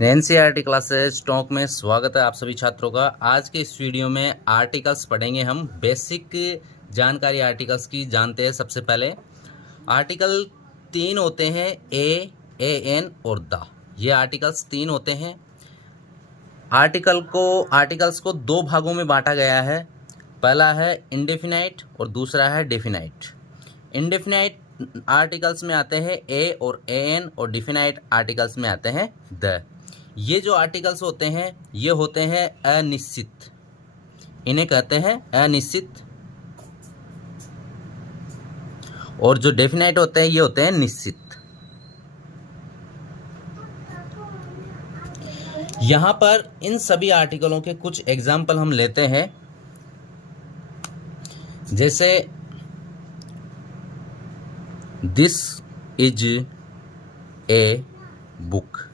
NCERT classes stock में स्वागत है आप सभी छात्रों का। आज के इस वीडियो में आर्टिकल्स पढ़ेंगे हम। बेसिक जानकारी आर्टिकल्स की जानते हैं। सबसे पहले आर्टिकल 3 होते हैं, ए, एन और द। ये आर्टिकल्स 3 होते हैं। आर्टिकल्स को दो भागों में बांटा गया है। पहला है इंडेफिनाइट और दूसरा है डेफिनाइट। इंडेफिनाइट आर्टिकल्स में आते हैं ए और एन, और डेफिनाइट आर्टिकल्स में आते हैं द। ये जो आर्टिकल्स होते हैं ये होते हैं अनिश्चित, इन्हें कहते हैं अनिश्चित। और जो डेफिनाइट होते हैं ये होते हैं निश्चित। यहां पर इन सभी आर्टिकलों के कुछ एग्जाम्पल हम लेते हैं। जैसे this is a book,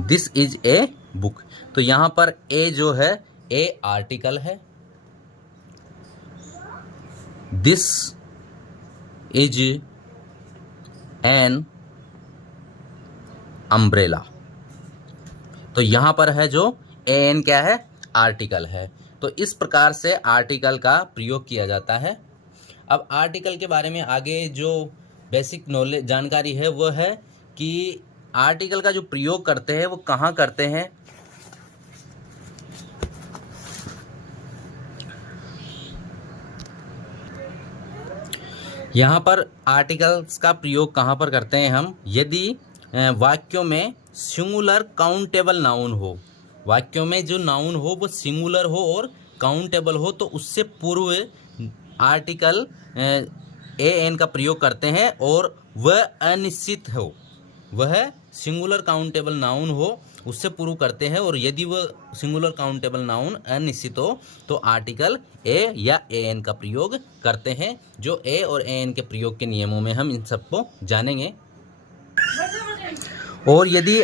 this is a book. तो यहां पर ए जो है ए आर्टिकल है। This is an umbrella. तो यहां पर है जो ए एन क्या है, आर्टिकल है। तो इस प्रकार से आर्टिकल का प्रयोग किया जाता है। अब आर्टिकल के बारे में आगे जो बेसिक नॉलेज जानकारी है वो है कि आर्टिकल का जो प्रयोग करते हैं वो कहाँ करते हैं। यहाँ पर आर्टिकल्स का प्रयोग कहाँ पर करते हैं हम, यदि वाक्यों में सिंगुलर काउंटेबल नाउन हो, वाक्यों में जो नाउन हो वो सिंगुलर हो और काउंटेबल हो, तो उससे पूर्व आर्टिकल ए एन का प्रयोग करते हैं। और वह अनिश्चित हो, वह सिंगुलर काउंटेबल नाउन हो, उससे पूर्व करते हैं। और यदि वह सिंगुलर काउंटेबल नाउन अनिश्चित हो तो आर्टिकल ए या ए एन का प्रयोग करते हैं। जो ए और ए एन के प्रयोग के नियमों में हम इन सबको जानेंगे। और यदि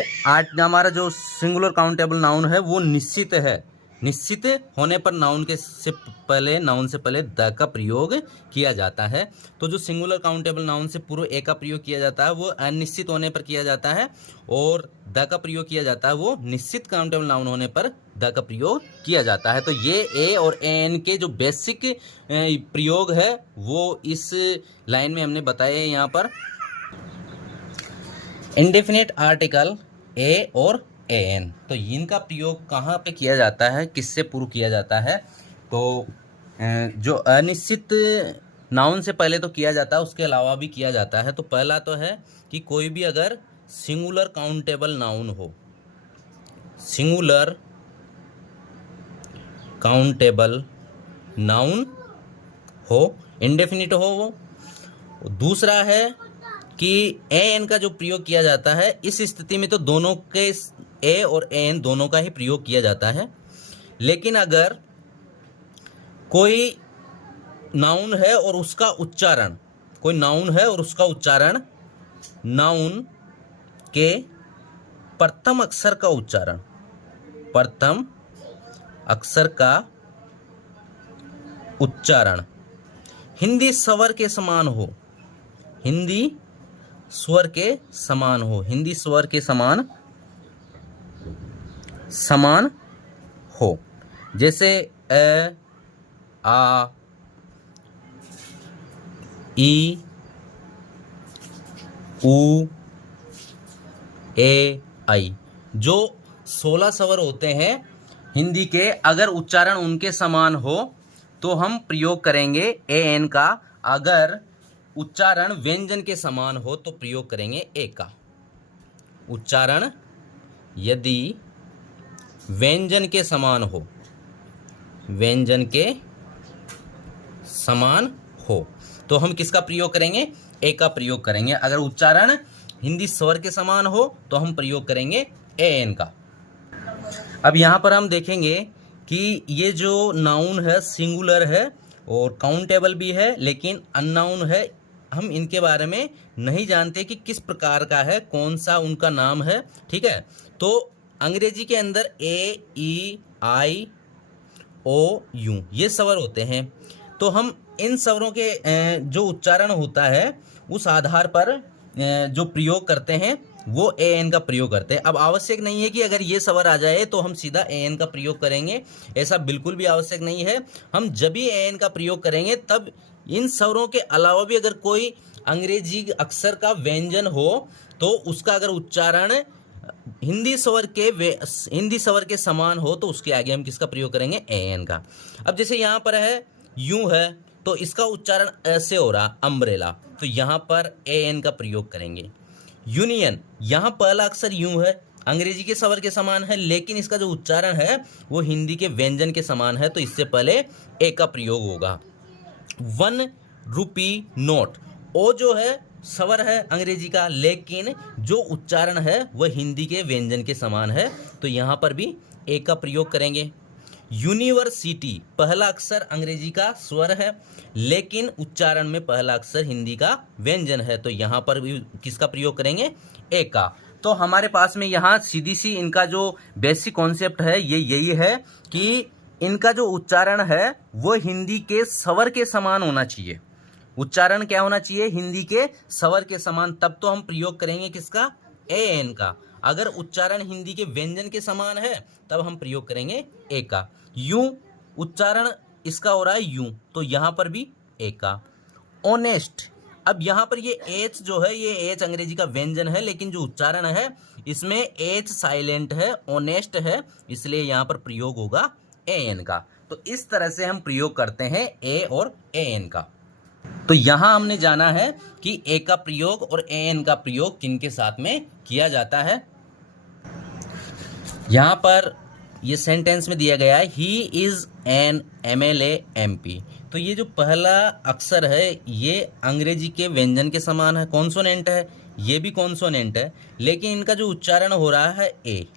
हमारा जो सिंगुलर काउंटेबल नाउन है वो निश्चित है, निश्चित होने पर नाउन से पहले द का प्रयोग किया जाता है। तो जो सिंगुलर काउंटेबल नाउन से पूर्व ए का प्रयोग किया जाता है वो अनिश्चित होने पर किया जाता है, और द का प्रयोग किया जाता है वो निश्चित काउंटेबल नाउन होने पर द का प्रयोग किया जाता है। तो ये ए और ए एन के जो बेसिक प्रयोग है वो इस लाइन में हमने बताए हैं। यहाँ पर इंडेफिनिट आर्टिकल ए और ए एन, तो इनका प्रयोग कहाँ पे किया जाता है, किससे पूर्व किया जाता है। तो जो अनिश्चित नाउन से पहले तो किया जाता है, उसके अलावा भी किया जाता है। तो पहला तो है कि कोई भी अगर सिंगुलर काउंटेबल नाउन हो, सिंगुलर काउंटेबल नाउन हो, इंडेफिनिट हो वो। दूसरा है कि ए एन का जो प्रयोग किया जाता है, इस स्थिति में तो दोनों के ए और ए एन दोनों का ही प्रयोग किया जाता है। लेकिन अगर कोई नाउन है और उसका उच्चारण, कोई नाउन है और उसका उच्चारण, नाउन के प्रथम अक्षर का उच्चारण, प्रथम अक्षर का उच्चारण हिंदी स्वर के समान हो, हिंदी स्वर के समान हो, हिंदी स्वर के समान हो। जैसे अ, आ, ई, ऊ, ए, आई, जो 16 स्वर होते हैं हिंदी के, अगर उच्चारण उनके समान हो तो हम प्रयोग करेंगे ए एन का। अगर उच्चारण व्यंजन के समान हो तो प्रयोग करेंगे ए का। उच्चारण यदि व्यंजन के समान हो, व्यंजन के समान हो तो हम किसका प्रयोग करेंगे, ए का प्रयोग करेंगे। अगर उच्चारण हिंदी स्वर के समान हो तो हम प्रयोग करेंगे ए एन का। अब यहाँ पर हम देखेंगे कि ये जो नाउन है सिंगुलर है और काउंटेबल भी है, लेकिन अननाउन है। हम इनके बारे में नहीं जानते कि किस प्रकार का है, कौन सा उनका नाम है, ठीक है। तो अंग्रेजी के अंदर ए, ई, आई, ओ, यू ये स्वर होते हैं। तो हम इन स्वरों के जो उच्चारण होता है उस आधार पर जो प्रयोग करते हैं वो ए एन का प्रयोग करते हैं। अब आवश्यक नहीं है कि अगर ये स्वर आ जाए तो हम सीधा ए एन का प्रयोग करेंगे, ऐसा बिल्कुल भी आवश्यक नहीं है। हम जब भी ए एन का प्रयोग करेंगे तब इन स्वरों के अलावा भी अगर कोई अंग्रेजी अक्षर का व्यंजन हो तो उसका अगर उच्चारण हिंदी स्वर के समान हो तो उसके आगे हम किसका प्रयोग करेंगे, ए एन का। अब जैसे यहाँ पर है यूं है तो इसका उच्चारण ऐसे हो रहा अम्ब्रेला, तो यहाँ पर ए एन का प्रयोग करेंगे। यूनियन, यहाँ पहला अक्षर यूं है, अंग्रेजी के स्वर के समान है, लेकिन इसका जो उच्चारण है वो हिंदी के व्यंजन के समान है, तो इससे पहले ए का प्रयोग होगा। 1 रुपी नोट, ओ जो है स्वर है अंग्रेजी का, लेकिन जो उच्चारण है वह हिंदी के व्यंजन के समान है, तो यहाँ पर भी ए का प्रयोग करेंगे। यूनिवर्सिटी, पहला अक्षर अंग्रेजी का स्वर है, लेकिन उच्चारण में पहला अक्षर हिंदी का व्यंजन है, तो यहाँ पर भी किसका प्रयोग करेंगे, ए का। तो हमारे पास में यहाँ सीधी सी इनका जो बेसिक कॉन्सेप्ट है ये यही है कि इनका जो उच्चारण है वो हिंदी के स्वर के समान होना चाहिए। उच्चारण क्या होना चाहिए, हिंदी के स्वर के समान, तब तो हम प्रयोग करेंगे किसका, ए एन का। अगर उच्चारण हिंदी के व्यंजन के समान है तब हम प्रयोग करेंगे ए का। यूं, उच्चारण इसका हो रहा है यूं, तो यहाँ पर भी ए का। ऑनेस्ट, अब यहाँ पर ये एच जो है ये एच अंग्रेजी का व्यंजन है, लेकिन जो उच्चारण है इसमें एच साइलेंट है, ऑनेस्ट है, इसलिए यहाँ पर प्रयोग होगा ए एन का। तो इस तरह से हम प्रयोग करते हैं ए और ए एन का। तो यहाँ हमने जाना है कि ए का प्रयोग और ए एन का प्रयोग किन के साथ में किया जाता है। यहाँ पर ये सेंटेंस में दिया गया है he is an MLA MP, तो ये जो पहला अक्षर है ये अंग्रेजी के व्यंजन के समान है, कॉन्सोनेंट है, ये भी कॉन्सोनेंट है, लेकिन इनका जो उच्चारण हो रहा है ए,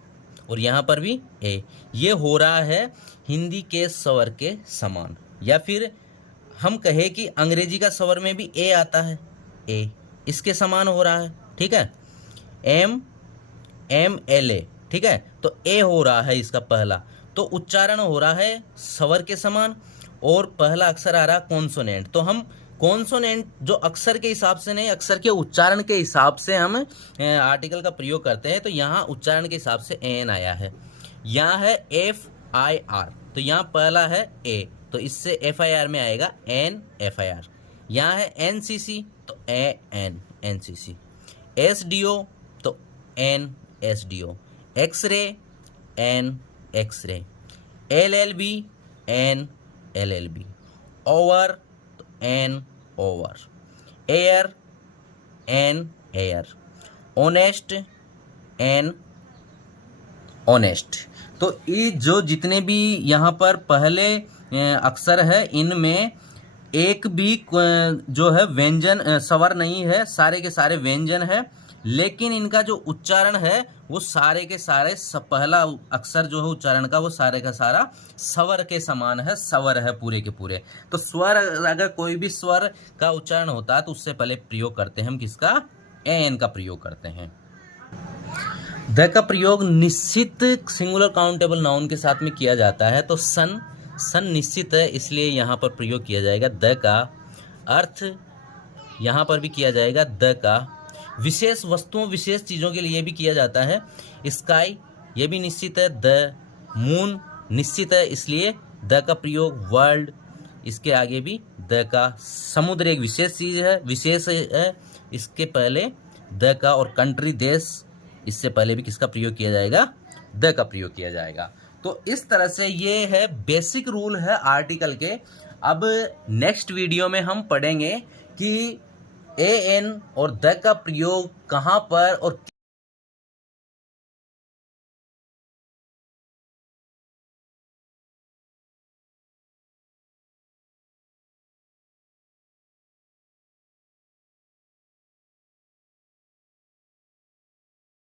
और यहाँ पर भी ए, ये हो रहा है हिंदी के स्वर के समान, या फिर हम कहे कि अंग्रेजी का स्वर में भी ए आता है, ए इसके समान हो रहा है, ठीक है, MLA, ठीक है, तो ए हो रहा है इसका पहला, तो उच्चारण हो रहा है स्वर के समान, और पहला अक्षर आ रहा कॉन्सोनेंट, तो हम कॉन्सोनेंट जो अक्षर के हिसाब से नहीं, अक्षर के उच्चारण के हिसाब से हम आर्टिकल का प्रयोग करते हैं, तो यहाँ उच्चारण के हिसाब से एन आया है। यहाँ है FIR, तो यहाँ पहला है ए, तो इससे FIR में आएगा NFIR। यहाँ है NCC, तो NCC। SDO, तो NSDO। X-ray, x-ray. LLB, LLB। Over, तो over. Air, air. Honest, honest. तो ये जो जितने भी यहाँ पर पहले अक्षर है इनमें एक भी जो है व्यंजन स्वर नहीं है, सारे के सारे व्यंजन है, लेकिन इनका जो उच्चारण है वो सारे के सारे पहला अक्षर जो है उच्चारण का वो सारे का सारा स्वर के समान है, स्वर है पूरे के पूरे। तो स्वर, अगर कोई भी स्वर का उच्चारण होता है तो उससे पहले प्रयोग करते हैं हम किसका, एन का प्रयोग करते हैं। द का प्रयोग निश्चित सिंगुलर काउंटेबल नाउन के साथ में किया जाता है, तो सन निश्चित है इसलिए यहाँ पर प्रयोग किया जाएगा द का। अर्थ यहाँ पर भी किया जाएगा द का। विशेष वस्तुओं, विशेष चीज़ों के लिए भी किया जाता है। स्काई, ये भी निश्चित है। द मून निश्चित है इसलिए द का प्रयोग। वर्ल्ड, इसके आगे भी द का। समुद्र एक विशेष चीज़ है, विशेष है, इसके पहले द का। और कंट्री, देश, इससे पहले भी किसका प्रयोग किया जाएगा, द का प्रयोग किया जाएगा। तो इस तरह से ये है बेसिक रूल है आर्टिकल के। अब नेक्स्ट वीडियो में हम पढ़ेंगे कि एन और द का प्रयोग कहाँ पर और